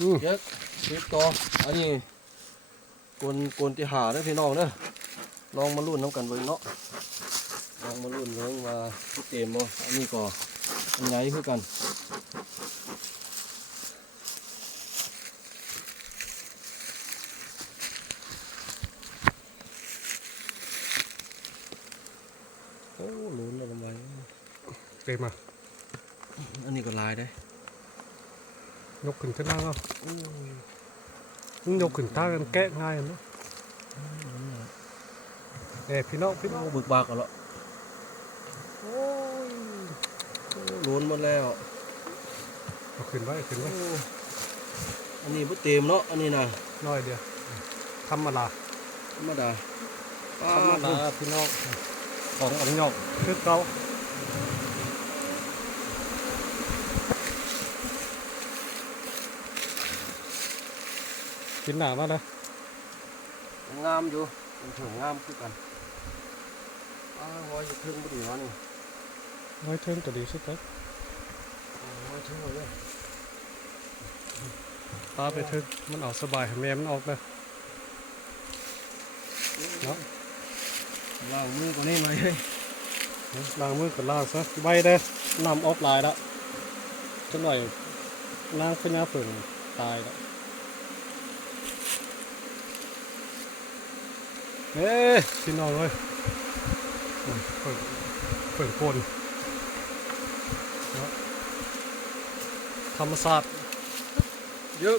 เยอะติดต่ออันนี้กวนที่หาเด้อพี่น้องเด้อลองมาลุ้นน้ำกันเบิ่งเนาะลองมาลุ้นเบิ่งว่าที่เต็มบ่อันนี้ก็อันใหญ่คือกันโอ้ลุ้นแล้วทำไมเต็มอ่ะอันนี้ก็ลายได้ยกขึ้นขึ้นล่างเอายกขึ้นตากันแกะง่ายเนาะพี่น้องบึกบากกันแล้วโอ้ยลุ้นหมดแล้วเอาขึ้นไว้อันนี้บ่เต็มเนาะอันนี้นะน้อยเดียวธรรมดาพี่น้องของอันยอกคือเก่ากินหนามาเลยงามอยู่มันถึงงามคือกันร้อยถึงบ่ดีเนาะนี่ร้อยเทิงตัวดีสุดเลยร้อยถึงเลยปลาไปถึงมันออกสบายแม่มันออกเลยเนาะล้างมือก่อนนี่หน่อยล้างมือกับล้างซะใบเด้อนำออฟไลน์ละจังหน่อยนางพญาเผิ่งตายละพี่น้องเลยเผิ่งโคนธรรมศาสตร์เยอะ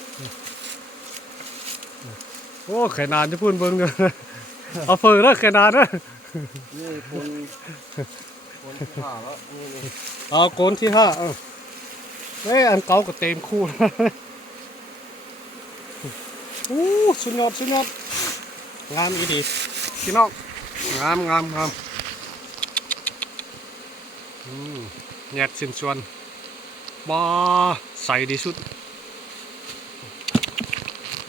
โอ้ไข่นานจะพูดเบิ้งกันเอาเผิ่งแล้วไข่นานนะนี่คนที่ห้าแล้วนี่เอาโกนที่ห้าอันเก่าก็เต็มคู่สุดยอดงามอีดีพี่น้องงามแยดสินชวนบ้าใส่ดีสุด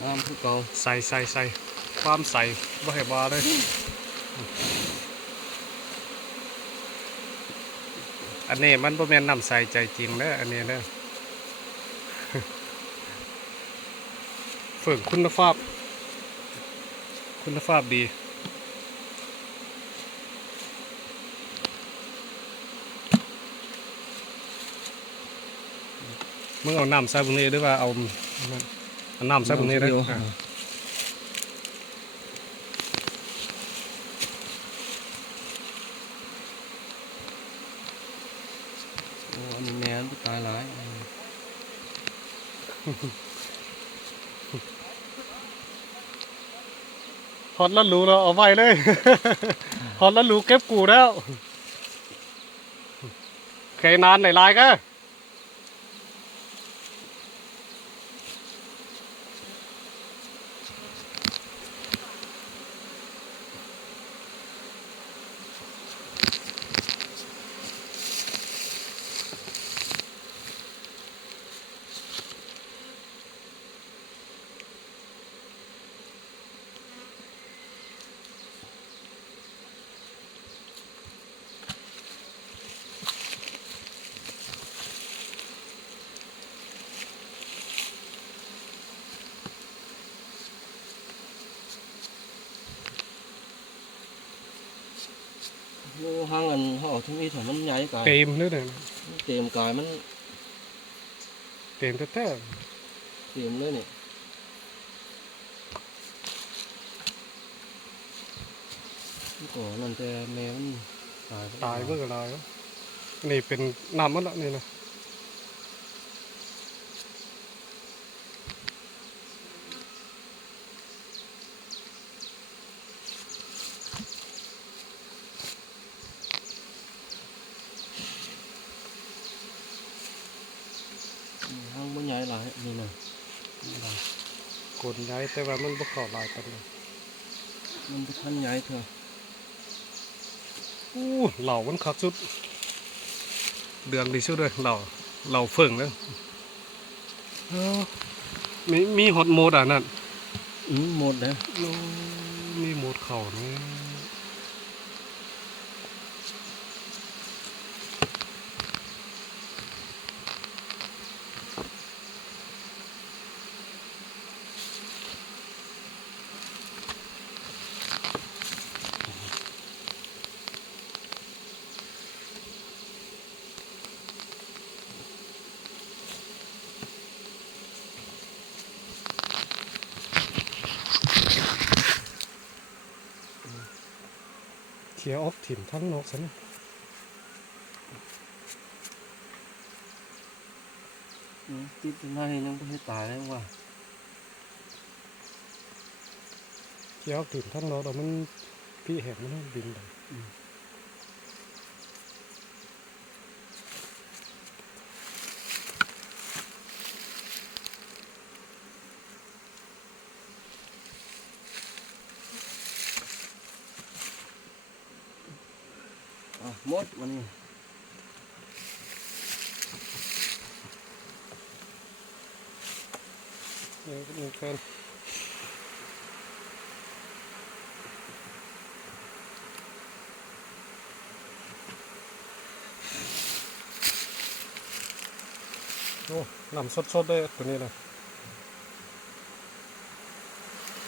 งามคือเก่าใส่ความใส่บ่ให้บ้าเลยอันนี้มันบ่แม่นน้ำใส่ใจจริงเด้ออันนี้เด้อฝึกคุณภาพดีมึงเอาน้ำใส่ตรงนี้หรือว่าเอาน้ำใส่ตรงนี้ได้อันนี้แม่นตายหลายฮอตแล้วรู้แล้วเอาไว้เลยฮอตแล้วรู้เก็บกูแล้วเคยนานหลายๆก็ห้างอันเขาออกที่นี่ถมันใหญ่กายเต็มเลยเนี่ยเต็มกายมันเต็มแท้เต็มเลยเนี่ยก่อนนั่นแต่แม่มันตายเมื่อไรนี่เป็นน้ำมันละนี่นะห้างมันใหญ่หลายนี่นะกดใหญ่แต่ว่ามันบ่เข้าลายกันเลยมันจะขั้นใหญ่เถอะเหล่ามันคักสุดเดืองดีสุดเลยเหล่าเฟิ่งเลยมีฮอตโหมดอ่ะนั่นโหมดนะมีโหมดเข่านี่ เคลียร์ออกถิ่มทั้งนอกซะนะ ติดในยังไม่ให้ตายแล้วว่ะ เคลียร์ออกถิ่มทั้งนอกแต่มันพี่เห็นมันบินไป หมดวันนี้ นี่ก็มีการโอ้น้ำสดๆได้ตัวนี้นะ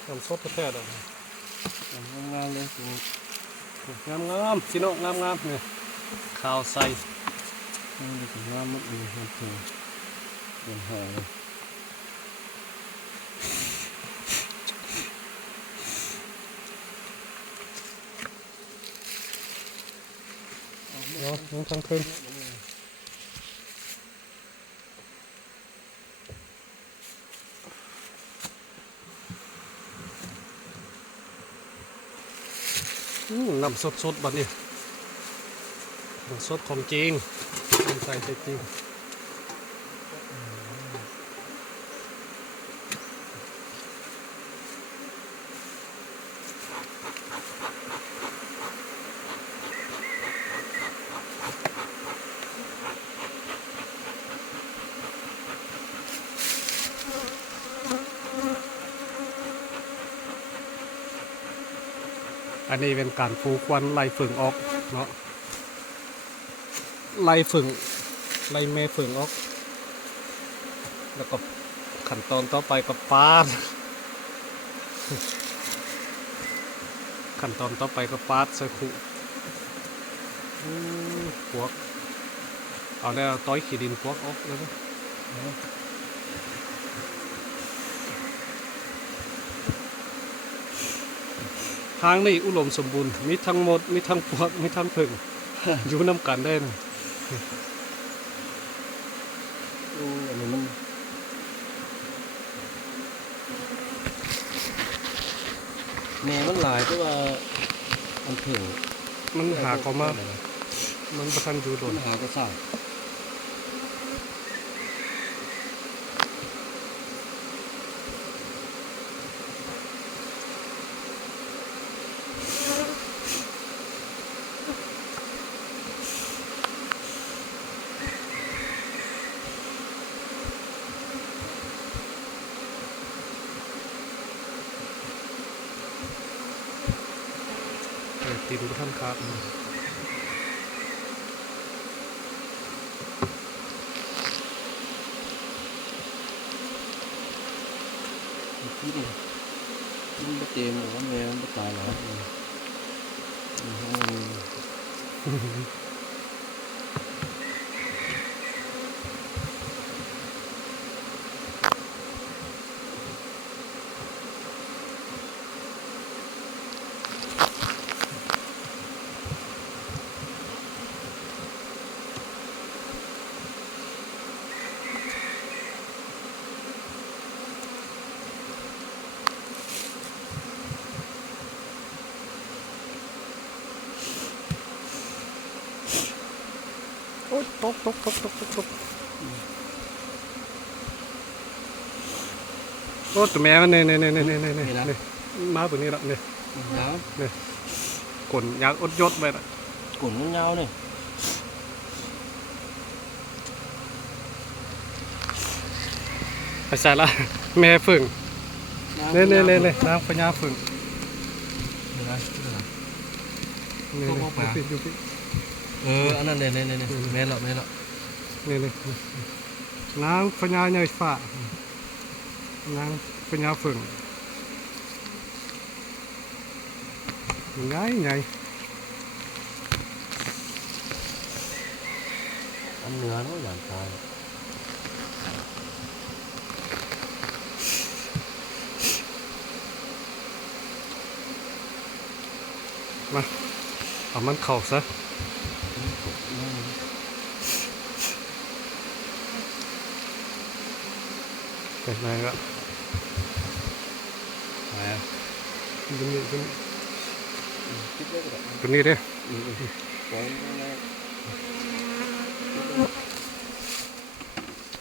น้ำสดแท้ๆเลย งานเลยคุณ งามๆพี่น้องงามๆเนี่ยข้าวใส่ นี่ถึงว่ามันมีมันถึงเป็นห่อเลย เนาะทั้งคืนน้ำสดๆบัดนี้น้ำสดของจริงน้ำใส่ใจจริงอันนี้เป็นการฟูควันไล่ฝึงออกเนาะไล่ฝึงไล่เมฝึงออกแล้วก็ขั้นตอนต่อไปก็ปาดขั้นตอนต่อไปก็ปาดใส่ขุพวกเอาแล้วต้อยขี้ดินพวกออกแล้วก็ทางนี้อุดมสมบูรณ์มีทั้งหมดมีทั้งพวกมีทั้งผึ่ง อยู่น้ำกันได้นะ อันนี้มันแม่มันหลายแต่ว่ามันถึง มันหาเขามามันประทันอยู่โด มัน นหากระซ่า ตีนประทันครับ ที่นี่มันไม่เต็มหรอกว่าแม่มันไม่ตายหรอกโอ๊ยตกโอ้ตัวแม่มันเนี่ยมาตัวนี้ละเนี่ย ยาว กลยางอดยศไปละ กลุ่นมันยาวนี่ ไปใส่ละแม่ฝึ่งเนี่ยน้ำพญาฝึ่ง เดี๋ยวนะ เนี่ยอยู่พี่ อันนั้นเนี่ยแม่นละ เนี่ยน้ำพญาใหญ่ฝ่าน้ำพญาฝึ่งใหญ่ อันเนื้อเนาะอย่างตาย มา เอามันเข่าซะเป็นไงก็ไหนอ่ะตัวนี้ตัวนี้ คิดได้ก็ได้ ตัวนี้เด้ ปล่อยมันได้